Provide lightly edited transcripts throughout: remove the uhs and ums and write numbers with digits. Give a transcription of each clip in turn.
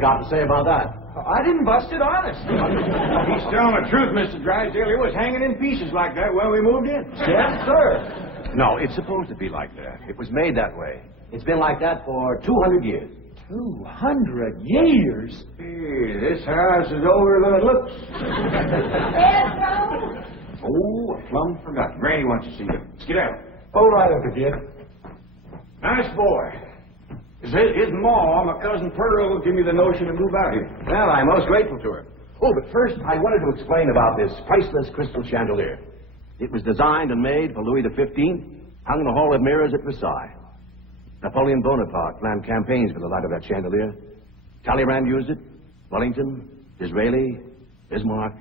you got to say about that? I didn't bust it, honest. He's telling the truth, Mr. Drysdale. It was hanging in pieces like that when we moved in. Yes, sir. No, it's supposed to be like that. It was made that way. It's been like that for 200 years. 200 years? Hey, this house is older than it looks. Pedro? Oh, I plumb forgot. Granny wants to see you. Let's get out. All right, Uncle Jed. Nice boy. His ma, my cousin Pearl, gave me the notion to move out here. Well, I'm most grateful to her. Oh, but first, I wanted to explain about this priceless crystal chandelier. It was designed and made for Louis XV, hung in the Hall of Mirrors at Versailles. Napoleon Bonaparte planned campaigns for the light of that chandelier. Talleyrand used it. Wellington, Disraeli, Bismarck,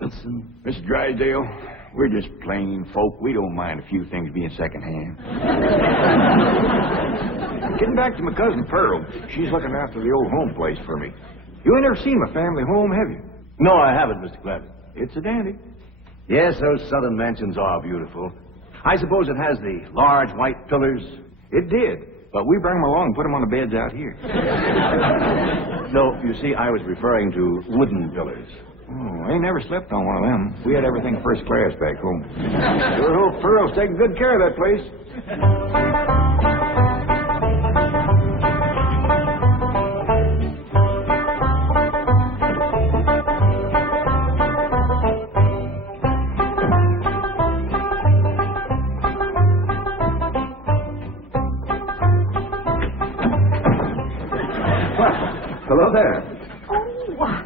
Wilson. Mr. Drysdale, we're just plain folk. We don't mind a few things being secondhand. Getting back to my cousin Pearl, she's looking after the old home place for me. You ain't never seen my family home, have you? No, I haven't, Mr. Clampetts. It's a dandy. Yes, those southern mansions are beautiful. I suppose it has the large white pillars. It did, but we bring them along and put them on the beds out here. No, you see, I was referring to wooden pillars. Oh, I ain't never slept on one of them. We had everything first class back home. Sure hope Pearl's taking good care of that place. Hello there. Oh, why,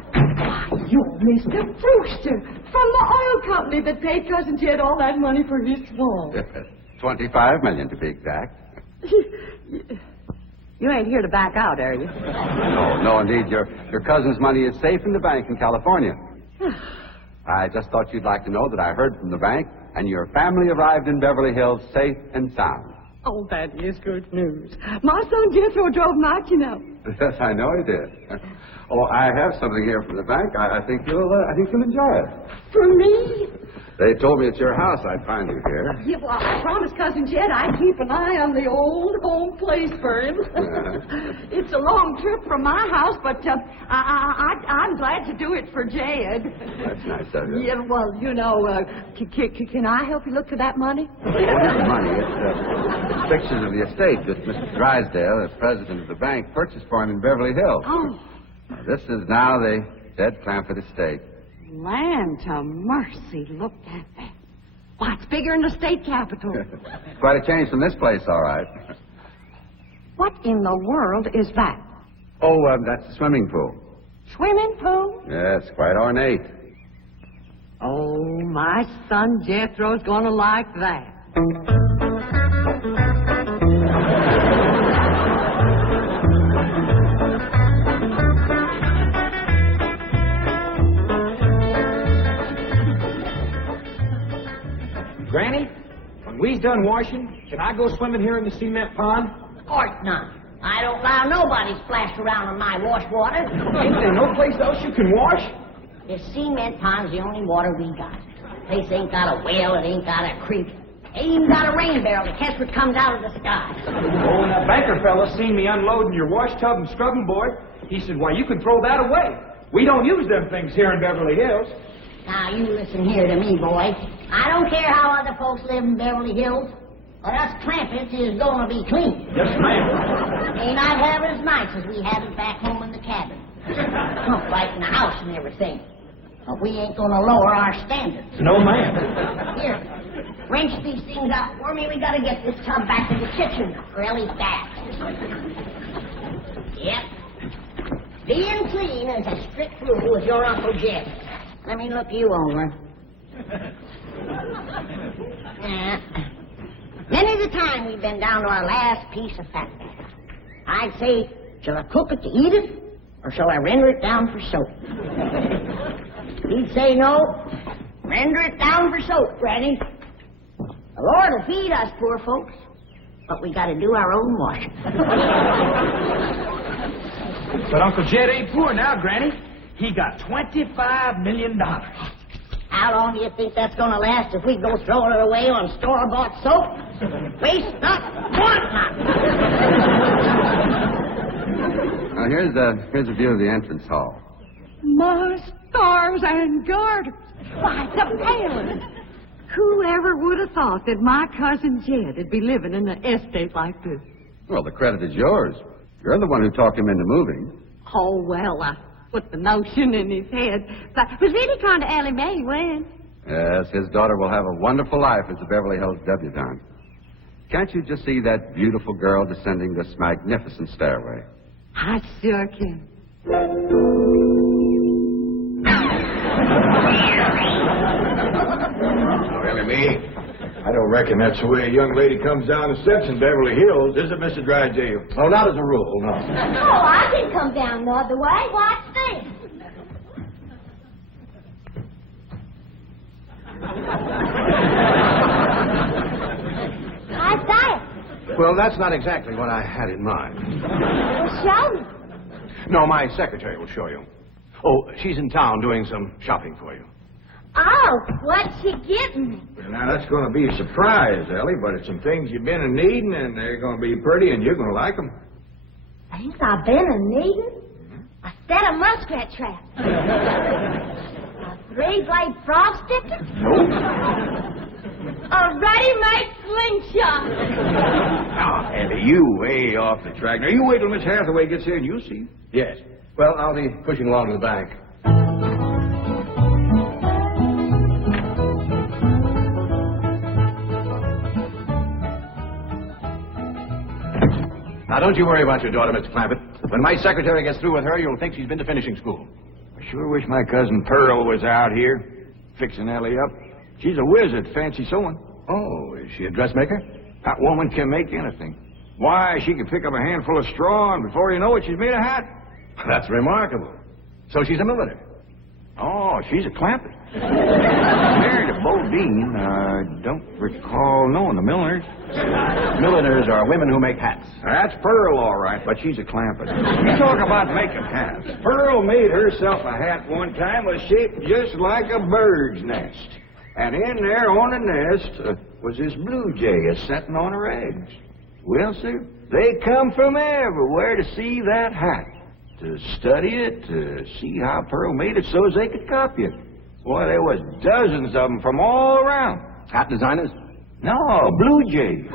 you're Mr. Brewster from the oil company that paid Cousin Jed all that money for his farm. $25 million to be exact. You ain't here to back out, are you? No, indeed. Your cousin's money is safe in the bank in California. I just thought you'd like to know that I heard from the bank, and your family arrived in Beverly Hills safe and sound. Oh, that is good news. My son Jethro drove him out, you know. Yes, I know he did. Oh, I have something here from the bank. I think you'll enjoy it. For me? They told me at your house I'd find you here. Yeah, well, I promised Cousin Jed I'd keep an eye on the old home place for him. It's a long trip from my house, but I'm glad to do it for Jed. That's nice of you. Yeah, well, you know, can I help you look for that money? It wasn't money. It's pictures of the estate that Mr. Drysdale, as president of the bank, purchased for him in Beverly Hills. Oh. This is now the dead Clampett estate. Land to mercy, look at that. Why, it's bigger than the state capitol. Quite a change from this place, all right. What in the world is that? Oh, that's the swimming pool. Swimming pool? Yes, quite ornate. Oh, my son Jethro's gonna like that. Granny, when we's done washing, can I go swimming here in the cement pond? Of course not. I don't allow nobody splash around in my wash water. Ain't there no place else you can wash? This cement pond's the only water we got. Place ain't got a well, it ain't got a creek. Ain't even got a rain barrel to catch what comes out of the sky. Oh, and that banker fella seen me unloading your wash tub and scrubbing board. He said, why, you can throw that away. We don't use them things here in Beverly Hills. Now, you listen here to me, boy. I don't care how other folks live in Beverly Hills, but us Clampetts is gonna be clean. Yes, ma'am. May not have it as nice as we have it back home in the cabin. Right in the house and everything. But we ain't gonna lower our standards. No, ma'am. Here, wrench these things out for me. We gotta get this tub back to the kitchen really fast. Yep. Being clean is a strict rule with your Uncle Jed. Let me look you over. Many's the time we've been down to our last piece of fat. I'd say, shall I cook it to eat it, or shall I render it down for soap? He'd say no. Render it down for soap, Granny. The Lord will feed us poor folks, but we gotta do our own washing. But Uncle Jed ain't poor now, Granny. He got $25 million. How long do you think that's gonna last if we go throwing it away on store-bought soap? Waste not, want not. Well, here's a view of the entrance hall. My stars and garters. Why, the palace. Whoever would have thought that my cousin Jed would be living in an estate like this? Well, the credit is yours. You're the one who talked him into moving. Oh, well, I put the notion in his head. But it was really kind of Allie Mae when. Yes, his daughter will have a wonderful life as a Beverly Hills debutante. Can't you just see that beautiful girl descending this magnificent stairway? I sure can. Really, me? I don't reckon that's the way a young lady comes down the steps in Beverly Hills, is it, Mr. Drysdale? Oh, not as a rule, no. Oh, I can come down the other way. Watch this. How's that? Well, that's not exactly what I had in mind. Well, show me. No, my secretary will show you. Oh, she's in town doing some shopping for you. Oh, what's she getting me? Now, that's going to be a surprise, Ellie, but it's some things you've been a-needing, and they're going to be pretty, and you're going to like them. Things I've been a-needing? A set of muskrat traps. A three-blade frog sticker? Nope. A ready-made slingshot. Now, Ellie, you way off the track. Now, you wait till Miss Hathaway gets here, and you'll see. Yes. Well, I'll be pushing along to the bank. Now, don't you worry about your daughter, Mr. Clampett. When my secretary gets through with her, you'll think she's been to finishing school. I sure wish my cousin Pearl was out here, fixing Ellie up. She's a whiz at fancy sewing. Oh, is she a dressmaker? That woman can make anything. Why, she can pick up a handful of straw, and before you know it, she's made a hat. That's remarkable. So she's a milliner. Oh, she's a Clampett. Married a Bodine. I don't recall knowing the milliners. Milliners are women who make hats. That's Pearl, all right, but she's a Clampett. You talk about making hats. Pearl made herself a hat one time was shaped just like a bird's nest. And in there on the nest was this blue jay a-setting on her eggs. Well, sir, they come from everywhere to see that hat, to study it, to see how Pearl made it so as they could copy it. Boy, there was dozens of them from all around. Hat designers? No, blue jays.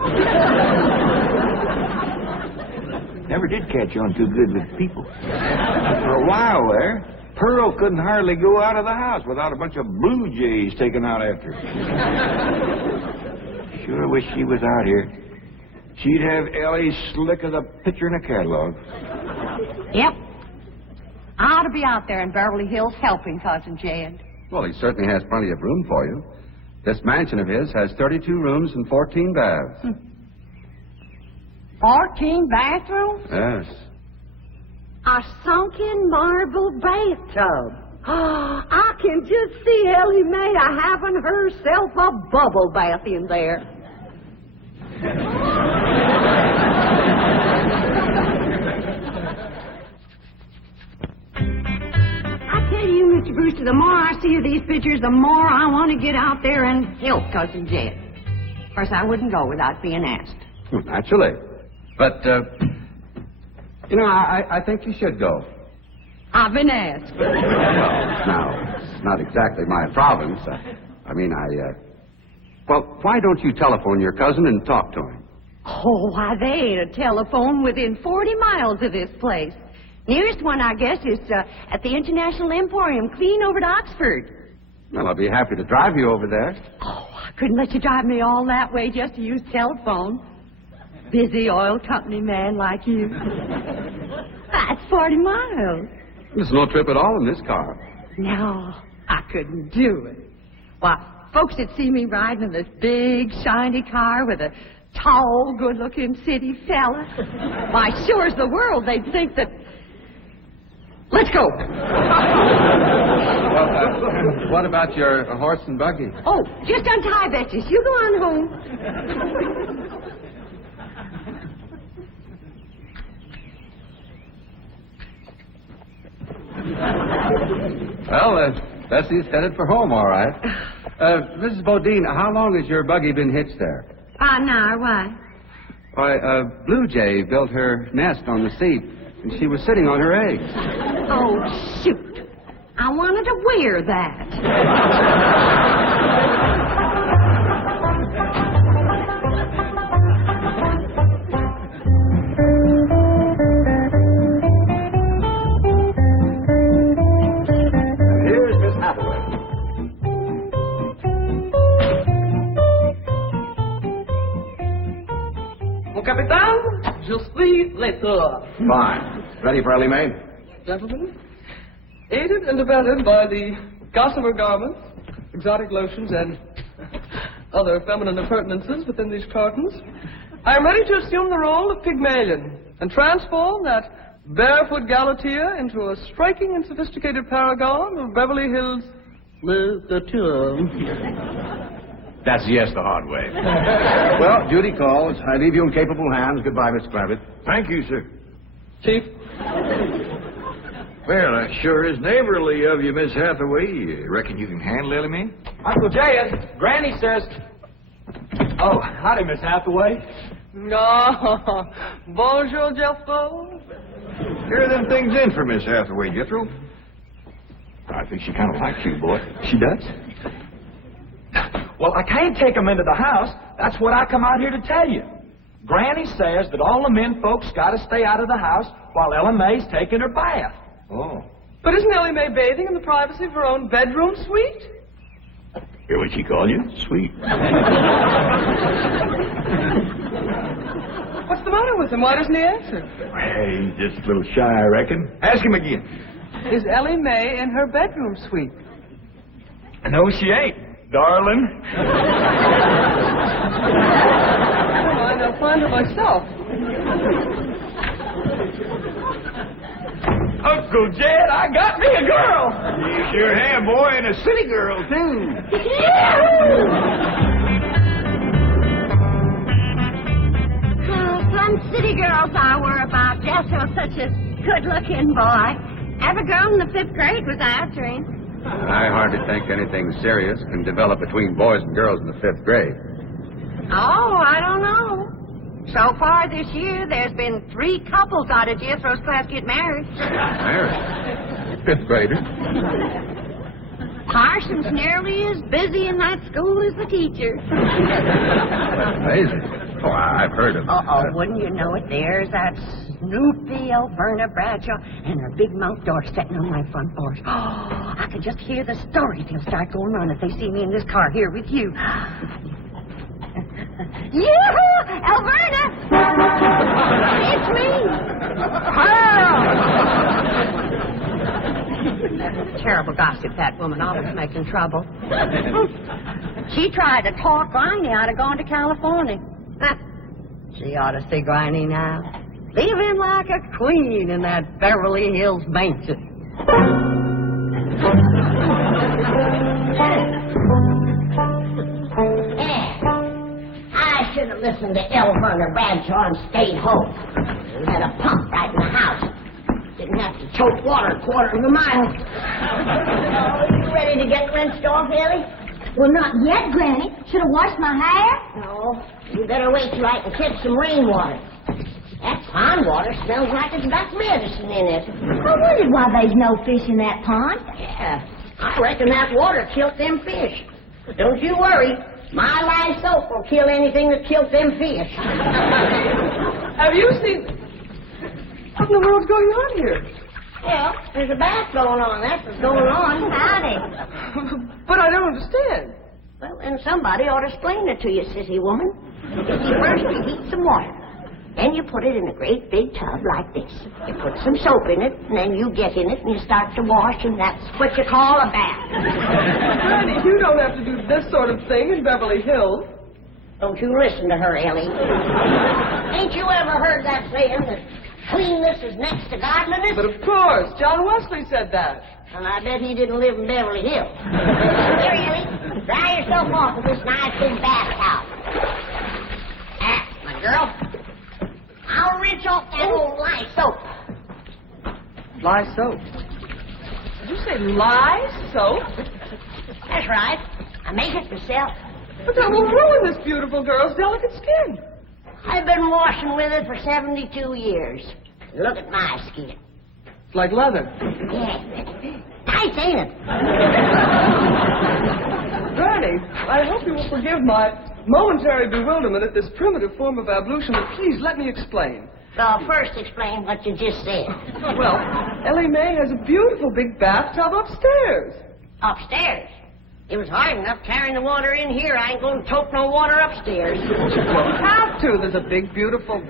Never did catch on too good with people. For a while there, Pearl couldn't hardly go out of the house without a bunch of blue jays taken out after her. Sure wish she was out here. She'd have Ellie slick as a picture in a catalog. Yep. I ought to be out there in Beverly Hills helping Cousin Jed. Well, he certainly has plenty of room for you. This mansion of his has 32 rooms and 14 baths. 14 bathrooms? Yes. A sunken marble bathtub. Oh, I can just see Ellie Mae having herself a bubble bath in there. I tell you, Mr. Brewster, the more I see of these pictures, the more I want to get out there and help Cousin Jed. Of course, I wouldn't go without being asked. Well, naturally. But, I think you should go. I've been asked. Now, it's not exactly my province. Well, why don't you telephone your cousin and talk to him? Oh, why, they ain't a telephone within 40 miles of this place. Nearest one, I guess, is at the International Emporium, clean over to Oxford. Well, I'll be happy to drive you over there. Oh, I couldn't let you drive me all that way just to use telephone. Busy oil company man like you. That's 40 miles. There's no trip at all in this car. No, I couldn't do it. Why, folks that see me riding in this big, shiny car with a tall, good-looking city fella, why, sure as the world, they'd think that... Let's go. Well, what about your horse and buggy? Oh, just untie Betsy. You go on home. Well, Bessie's headed for home, all right. Mrs. Bodine, how long has your buggy been hitched there? An hour, why? Why, Blue Jay built her nest on the seat. And she was sitting on her eggs. Oh, shoot. I wanted to wear that. Here's Miss Hathaway. Mon capitaine, je suis l'état. Fine. Ready for Ellie Mae? Gentlemen, aided and abetted by the gossamer garments, exotic lotions, and other feminine appurtenances within these cartons, I am ready to assume the role of Pygmalion and transform that barefoot Galatea into a striking and sophisticated paragon of Beverly Hills literature. That's yes the hard way. Well, duty calls. I leave you in capable hands. Goodbye, Mr. Clampett. Thank you, sir. Chief, Well, that sure is neighborly of you, Miss Hathaway. Reckon you can handle Ellie Mae? Uncle J.S., Granny says... Oh, howdy, Miss Hathaway. no, bonjour, Jethro. Here are them things in for Miss Hathaway, Jethro. I think she kind of likes you, boy. She does? Well, I can't take them into the house. That's what I come out here to tell you. Granny says that all the men folks got to stay out of the house while Ella Mae's taking her bath. Oh. But isn't Ellie Mae bathing in the privacy of her own bedroom suite? Hear what she called you? Sweet. What's the matter with him? Why doesn't he answer? Hey, he's just a little shy, I reckon. Ask him again. Is Ellie Mae in her bedroom suite? No, she ain't, darling. I'll find her myself. Uncle Jed, I got me a girl. You sure have, boy, and a city girl, too. Some city girls I were about. Jethro's such a good-looking boy. Every girl in the 5th grade was after him. I hardly think anything serious can develop between boys and girls in the 5th grade. Oh, I don't know. So far this year, there's been 3 couples out of Jethro's class get married. Married? 5th grader? Parson's nearly as busy in that school as the teacher. That's amazing. Oh, I've heard of it. Wouldn't you know it? There's that Snoopy Alverna Bradshaw and her big mouth door sitting on my front porch. Oh, I could just hear the stories they'll start going on if they see me in this car here with you. Yoo-hoo! Alverna! It's me! Terrible gossip, that woman, always making trouble. She tried to talk Granny out of going to California. She ought to see Granny now. Living like a queen in that Beverly Hills mansion. I should have listened to Alverna Bradshaw and stayed home. We had a pump right in the house. Didn't have to choke water a quarter of a mile. Oh, you ready to get rinsed off, Ellie? Well, not yet, Granny. Should have washed my hair. No, you better wait till I can catch some rainwater. That pond water smells like it's got medicine in it. I wondered why there's no fish in that pond. Yeah, I reckon that water killed them fish. But don't you worry. My lye soap will kill anything that killed them fish. Have you seen... What in the world's going on here? Well, there's a bath going on. That's what's going on. Howdy. But I don't understand. Well, then somebody ought to explain it to you, sissy woman. You see, first you heat some water. Then you put it in a great big tub like this. You put some soap in it, and then you get in it and you start to wash, and that's what you call a bath. Granny, you don't have to do this sort of thing in Beverly Hills. Don't you listen to her, Ellie. Ain't you ever heard that saying that cleanness is next to godliness? But of course, John Wesley said that. And I bet he didn't live in Beverly Hills. Here, Ellie, dry yourself off with this nice big bath towel. My girl. I'll rinse off that old lye soap. Lye soap? Did you say lye soap? That's right. I make it myself. But that will ruin this beautiful girl's delicate skin. I've been washing with it for 72 years. Look at my skin. It's like leather. Yeah. Nice, ain't it? Granny, I hope you will forgive my momentary bewilderment at this primitive form of ablution, but please let me explain. Well, first explain what you just said. Well, Ellie Mae has a beautiful big bathtub upstairs. Upstairs? It was hard enough carrying the water in here. I ain't going to tote no water upstairs. You don't have to. There's a big, beautiful...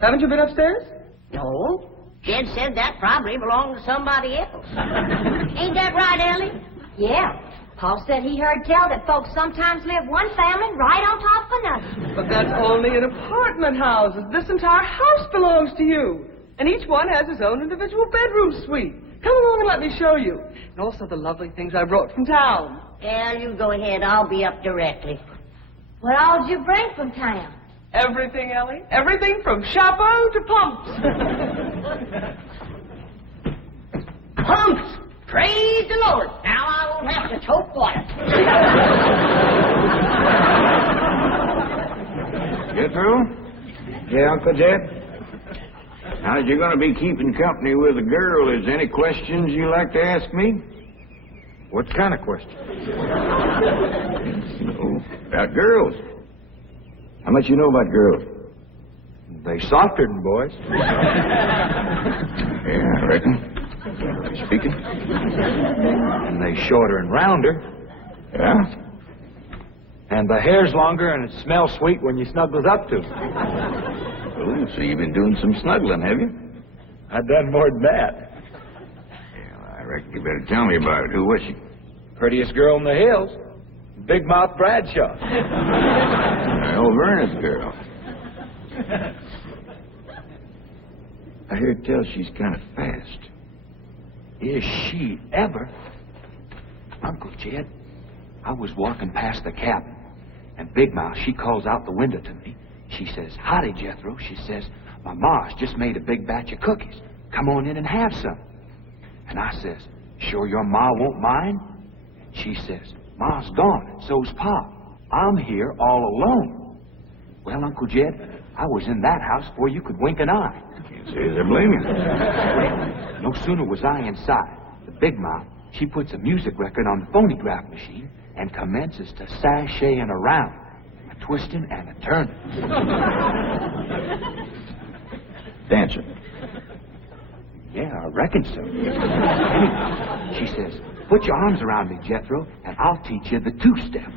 Haven't you been upstairs? No. Jed said that probably belonged to somebody else. Ain't that right, Ellie? Yeah. Paul said he heard tell that folks sometimes live one family right on top of another. But that's only in apartment houses. This entire house belongs to you. And each one has his own individual bedroom suite. Come along and let me show you. And also the lovely things I brought from town. Yeah, you go ahead. I'll be up directly. What all did you bring from town? Everything, Ellie. Everything from chapeau to pumps. Pumps! Praise the Lord! Now I won't have to tote water. Jethro? Yeah, Uncle Jed? Now, as you're going to be keeping company with a girl, is there any questions you like to ask me? What kind of question? About girls. How much you know about girls? They softer than boys. Yeah, I reckon. Speaking. And they shorter and rounder. Yeah? And the hair's longer and it smells sweet when you snuggles up to them. Oh, so you've been doing some snuggling, have you? I've done more than that. Well, I reckon you better tell me about it. Who was she? Prettiest girl in the hills. Big Mouth Bradshaw. Old Verna's girl. I hear tell she's kind of fast. Is she ever? Uncle Jed, I was walking past the cabin, and Big Mouth, she calls out the window to me. She says, "Howdy, Jethro." She says, "My ma's just made a big batch of cookies. Come on in and have some." And I says, "Sure your ma won't mind?" She says, "Ma's gone, and so's Pa. I'm here all alone." Well, Uncle Jed, I was in that house before you could wink an eye. Can't say as I blame you. No sooner was I inside, the Big Mouth, she puts a music record on the phonograph machine and commences to sashaying around, a twisting and a turning. Dancing. Yeah, I reckon so. Anyway, she says, "Put your arms around me, Jethro, and I'll teach you the two-step."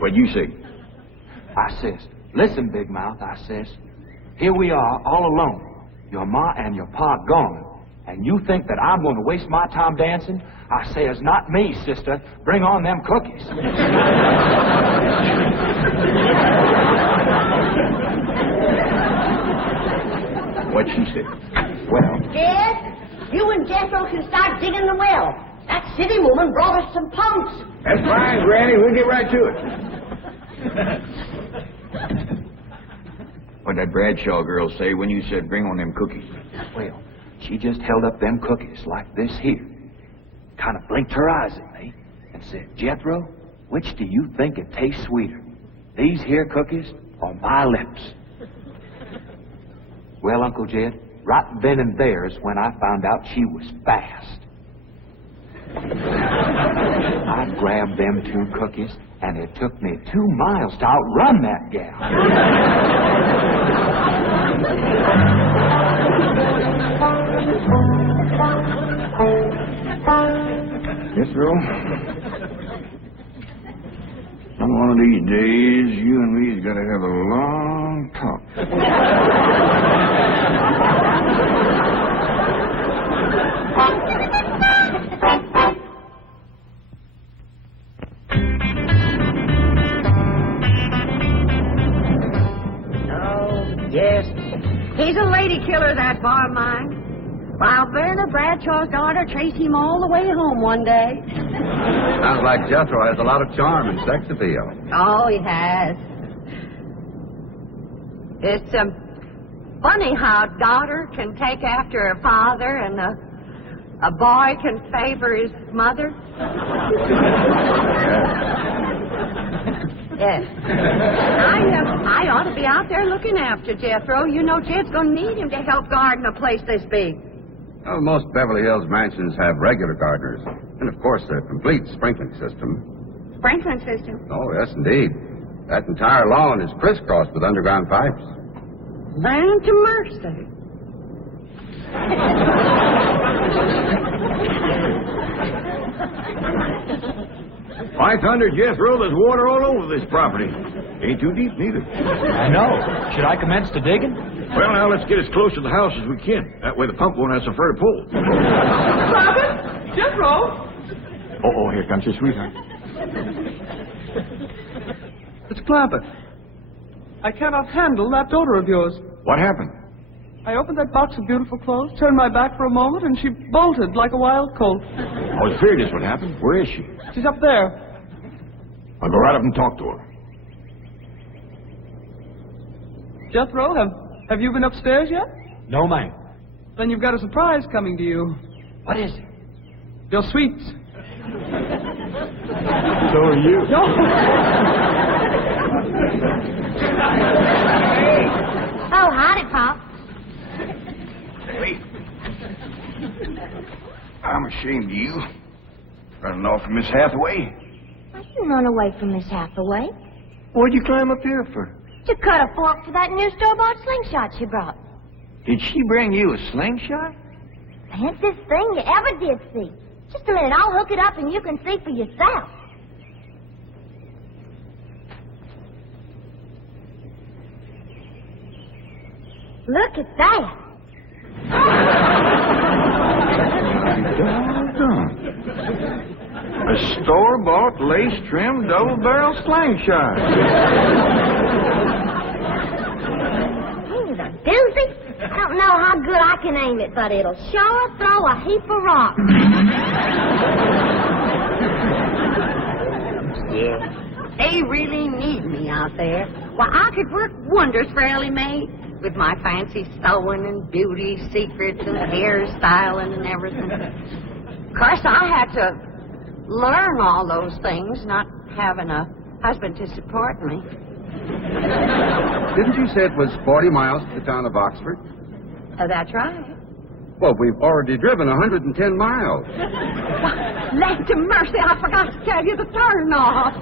What'd you say? I says, "Listen, Big Mouth," I says, "here we are all alone. Your ma and your pa gone. And you think that I'm going to waste my time dancing?" I says, "Not me, sister. Bring on them cookies." What'd she say? Well, Jed, you and Jethro can start digging the well. That city woman brought us some pumps. That's fine, Granny. We'll get right to it. What'd that Bradshaw girl say when you said bring on them cookies? well, she just held up them cookies like this here, kind of blinked her eyes at me, and said, "Jethro, which do you think it tastes sweeter, these here cookies or my lips?" Well, Uncle Jed, right then and there's when I found out she was fast. I grabbed them 2 cookies, and it took me 2 miles to outrun that gal. Jethro, on one of these days, you and me's got to have a long talk. Yes. He's a lady killer, that bar of mine. While Verna Bradshaw's daughter traced him all the way home one day. Sounds like Jethro has a lot of charm and sex appeal. Oh, he has. It's funny how a daughter can take after her father and a boy can favor his mother. Yes. I ought to be out there looking after Jethro. You know Jed's going to need him to help garden a place this big. Well, most Beverly Hills mansions have regular gardeners. And, of course, a complete sprinkling system. Sprinkling system? Oh, yes, indeed. That entire lawn is crisscrossed with underground pipes. Land to mercy. 500, Jethro. There's water all over this property. Ain't too deep, neither. I know. Should I commence the digging? Well, now, let's get as close to the house as we can. That way the pump won't have so far to pull. Clampetts! Jethro! Oh, here comes your sweetheart. It's Clampetts. I cannot handle that daughter of yours. What happened? I opened that box of beautiful clothes, turned my back for a moment, and she bolted like a wild colt. I was afraid this would happen. Where is she? She's up there. I'll go right up and talk to her. Jethro, have you been upstairs yet? No, ma'am. Then you've got a surprise coming to you. What is it? Your sweets. So are you. No. Oh, howdy, Pop. Wait. I'm ashamed of you. Running off from Miss Hathaway. Why you run away from Miss Hathaway? What'd you climb up here for? To cut a fork for that new store-bought slingshot she brought. Did she bring you a slingshot? Fanciest thing you ever did see. Just a minute, I'll hook it up and you can see for yourself. Look at that. A store-bought, lace-trimmed, double-barrel slingshot. He's a doozy. I don't know how good I can aim it, but it'll sure throw a heap of rocks. Yeah. They really need me out there. Why, I could work wonders for Ellie Mae with my fancy sewing and beauty secrets and hairstyling and everything. Of course, I had to learn all those things, not having a husband to support me. Didn't you say it was 40 miles to the town of Oxford? Oh, that's right. Well, we've already driven 110 miles. Land to mercy, I forgot to tell you the turn off.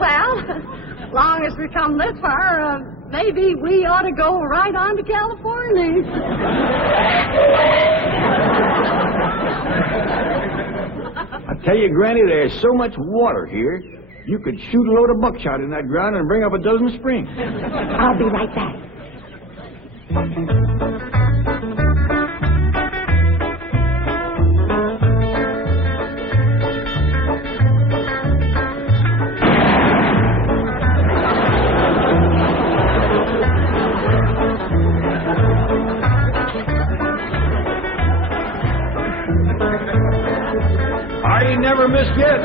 Well, long as we come this far, maybe we ought to go right on to California. I tell you, Granny, there's so much water here, you could shoot a load of buckshot in that ground and bring up a dozen springs. I'll be right back. I ain't never missed yet.